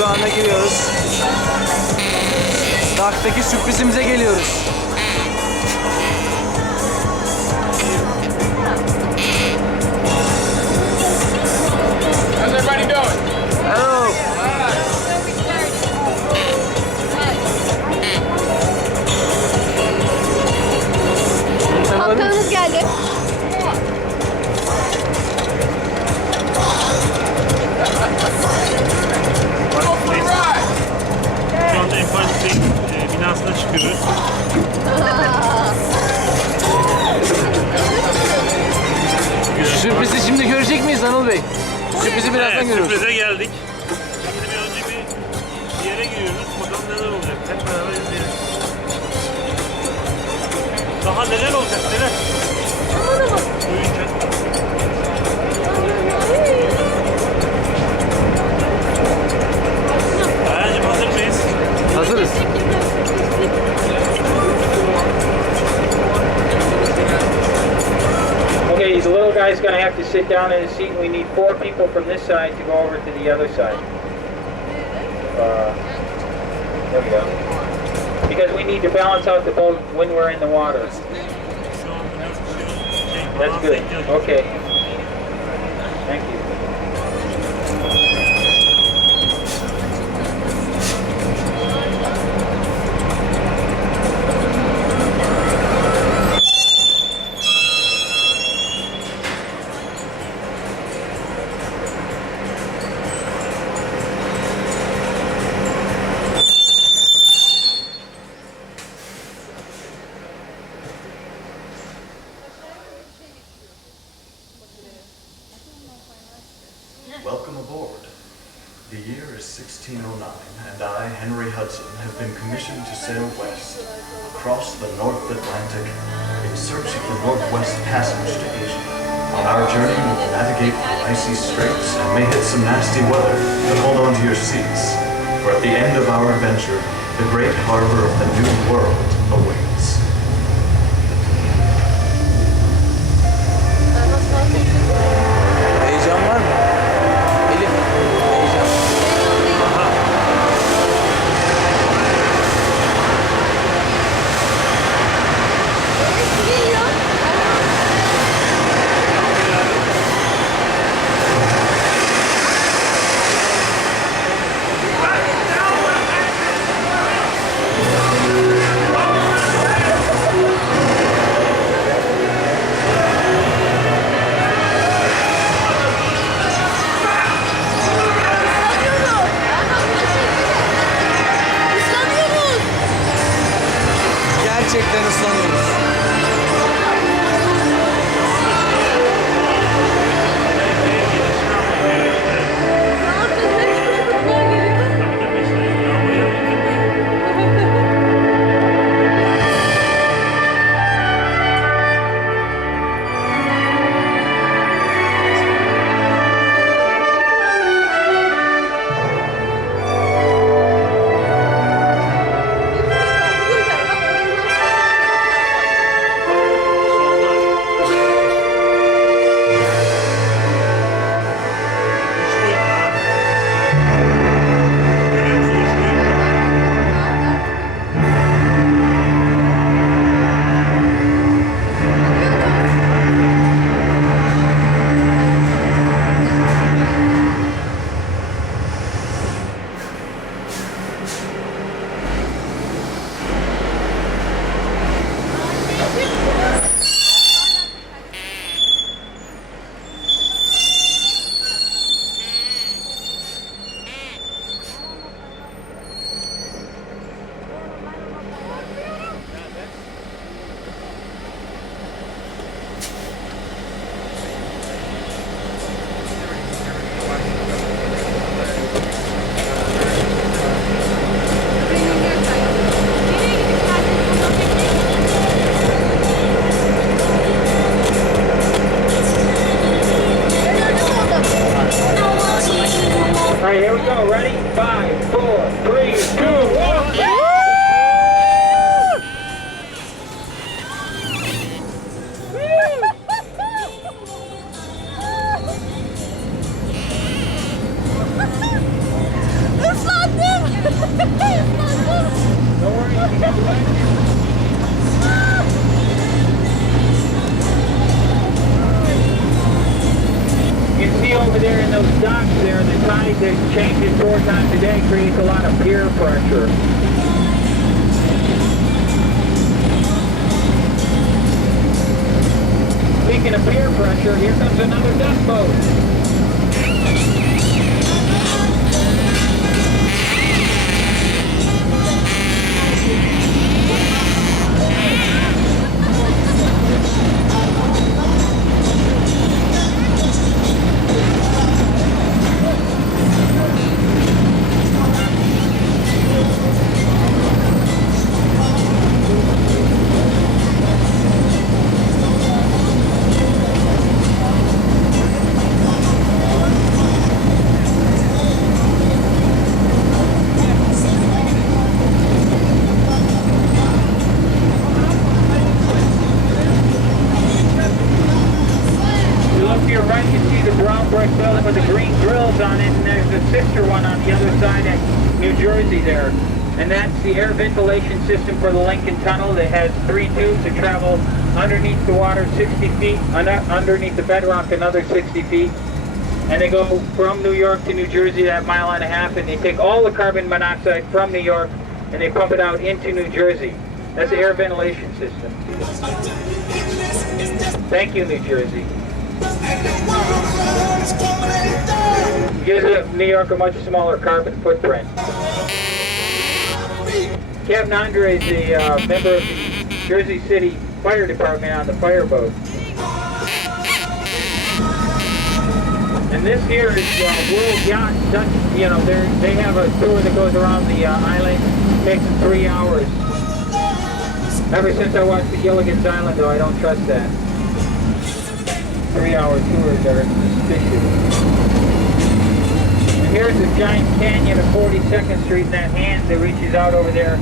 Şu anda giriyoruz. Dark'taki sürprizimize geliyoruz. How's everybody doing? Hello. Kaptanımız geldi. Şu anda Empire binasına çıkıyoruz. Sürprizi şimdi görecek miyiz Anıl Bey? Sürprizi birazdan Evet, görüyoruz. sürprize geldik. Şimdi bir önce bir yere giriyoruz. Bakalım neler olacak. Hep beraber izleyelim. Daha neler olacak, neler? Duyunca. Ayağcığım hazır mıyız? Hazırız. Okay, the little guy's going to have to sit down in his seat. We need 4 people from this side to go over to the other side. There we go. Because we need to balance out the boat when we're in the water. Şu an That's good. Okay. Thank you. Welcome aboard. The year is 1609, and I, Henry Hudson, have been commissioned to sail west, across the North Atlantic, in search of the Northwest Passage to Asia. On our journey, we will navigate through icy straits and may hit some nasty weather, but hold on to your seats, for at the end of our adventure, the great harbor of the New World awaits. Heyecan var mı? Elif, heyecan. Gerçekten ıslanıyoruz. Islan! You can see over there in those docks there, the tide that changes 4 times a day creates a lot of pier pressure. Speaking of pier pressure, here comes another duck boat. Building with the green grills on it, and there's a sister one on the other side at New Jersey there. And that's the air ventilation system for the Lincoln Tunnel that has 3 tubes that travel underneath the water 60 feet, underneath the bedrock another 60 feet. And they go from New York to New Jersey, that 1.5 miles, and they take all the carbon monoxide from New York and they pump it out into New Jersey. That's the air ventilation system. Thank you, New Jersey. Gives New York a much smaller carbon footprint. Captain Andre is a member of the Jersey City Fire Department on the fireboat. And this here is World Yacht Dutch. You know, they have a tour that goes around the island. It takes them 3 hours. Ever since I watched the Gilligan's Island, though, I don't trust that. 3-hour tours are suspicious. And here's the giant canyon of 42nd Street, and that hand that reaches out over there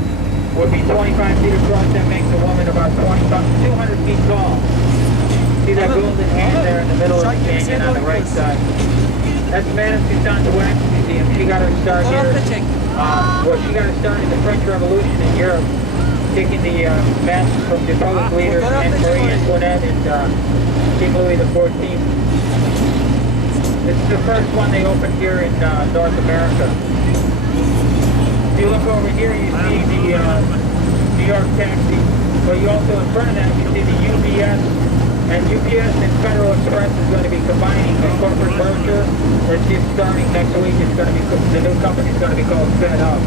would be 25 feet across. That makes the woman about 200 feet tall. See that golden hand there in the middle of the canyon on the right side? That's Madame Tussauds Wax Museum. She got her start here. Well, she got her start in the French Revolution in Europe, taking the masks from the public leaders and Marie Antoinette and King Louis XIV. This is the first one they opened here in North America. If you look over here, you see the New York taxi, but you also in front of that you see the UPS, and UPS and Federal Express is going to be combining a corporate merger that's just starting next week. It's going to be, the new company is going to be called Fed Up.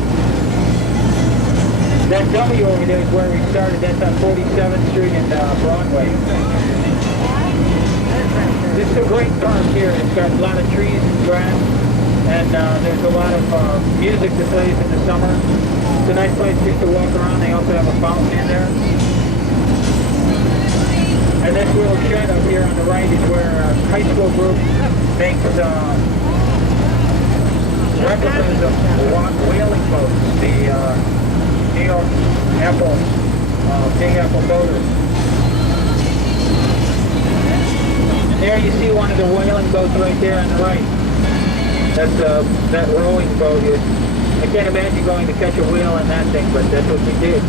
That W over there is where we started. That's on 47th Street and Broadway. This is a great park here. It's got a lot of trees and grass, and there's a lot of music that plays in the summer. It's a nice place just to walk around. They also have a fountain in there. And this little shed up here on the right is where a high school group makes replicas of whaling boats, the New York Apple, Big Apple Boaters. And there you see one of the whaling boats right there on the right. That's that rowing boat is. I can't imagine going to catch a whale in that thing, but that's what we did.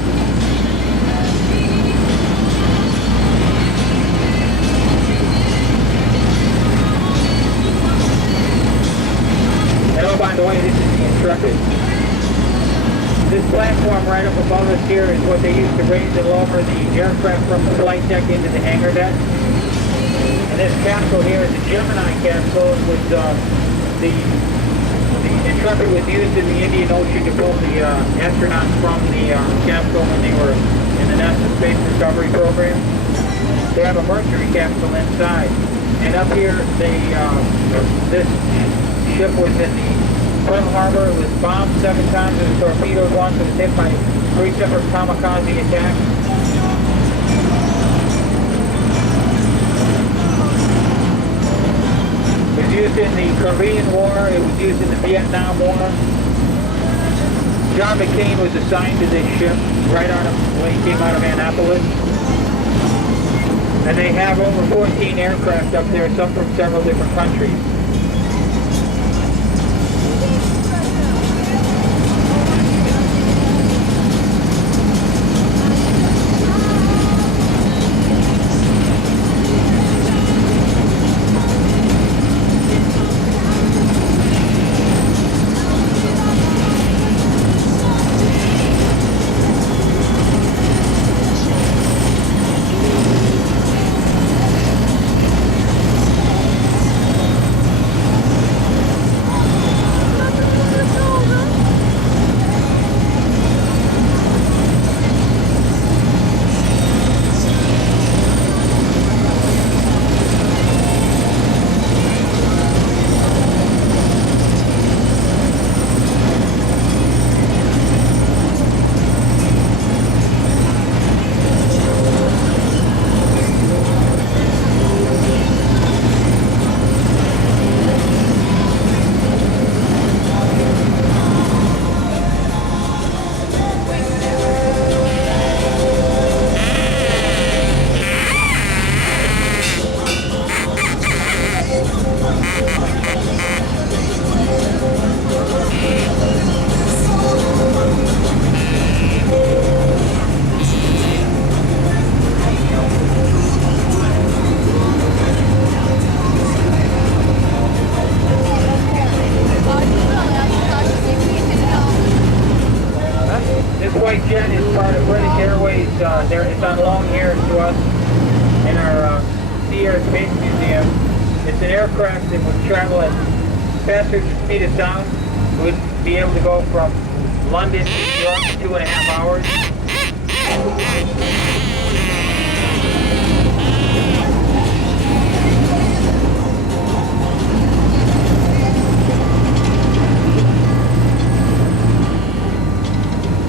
And oh, by the way, this is the Intrepid. This platform right up above us here is what they used to raise and lower the aircraft from the flight deck into the hangar deck. And this capsule here is a Gemini capsule. It was the Intrepid was used in the Indian Ocean to pull the astronauts from the capsule when they were in the NASA Space Recovery Program. They have a Mercury capsule inside. And up here, this ship was in the Pearl Harbor. It was bombed 7 times. It was torpedoed once. It was hit by 3 separate kamikaze attacks. It was used in the Korean War. It was used in the Vietnam War. John McCain was assigned to this ship right on when he came out of Annapolis. And they have over 14 aircraft up there, some from several different countries. on loan here to us in our Sea Air Space Museum. It's an aircraft that would travel at faster speed of sound. We'd be able to go from London to New York in 2.5 hours.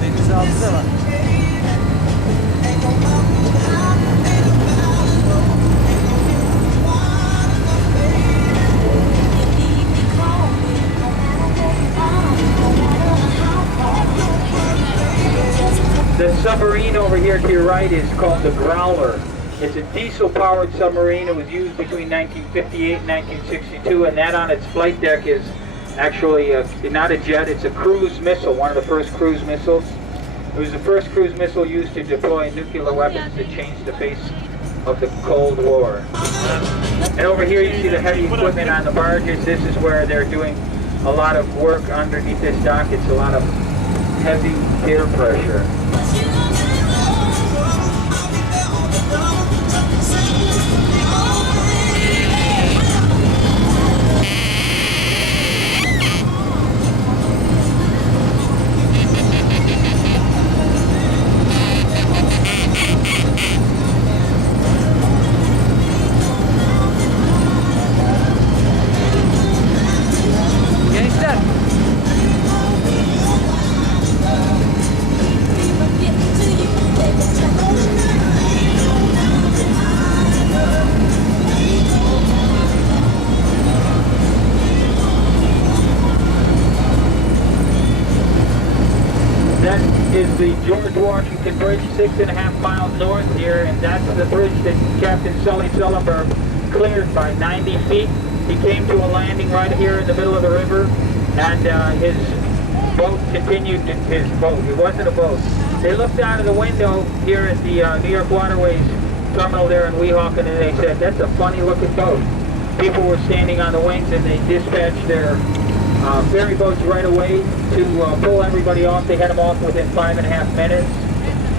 Denizaltı da var. The submarine over here to your right is called the Growler. It's a diesel-powered submarine. It was used between 1958 and 1962, and that on its flight deck is actually not a jet, it's a cruise missile, one of the first cruise missiles. It was the first cruise missile used to deploy nuclear weapons to change the face of the Cold War. And over here you see the heavy equipment on the barges. This is where they're doing a lot of work underneath this dock. It's a lot of heavy air pressure. Gençler. That is the George Washington Bridge, 6.5 miles north here, and that's the bridge that Captain Sully Sullenberg cleared by 90 feet. He came to a landing right here in the middle of the river, and his boat continued, his boat, it wasn't a boat. They looked out of the window here at the New York Waterways terminal there in Weehawken, and they said, that's a funny looking boat. People were standing on the wings, and they dispatched their ferry boats right away to pull everybody off. They had them off within 5.5 minutes.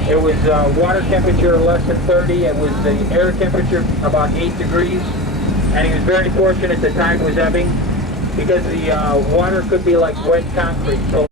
It was water temperature less than 30. It was the air temperature about 8 degrees. And he was very fortunate the tide was ebbing because the water could be like wet concrete. So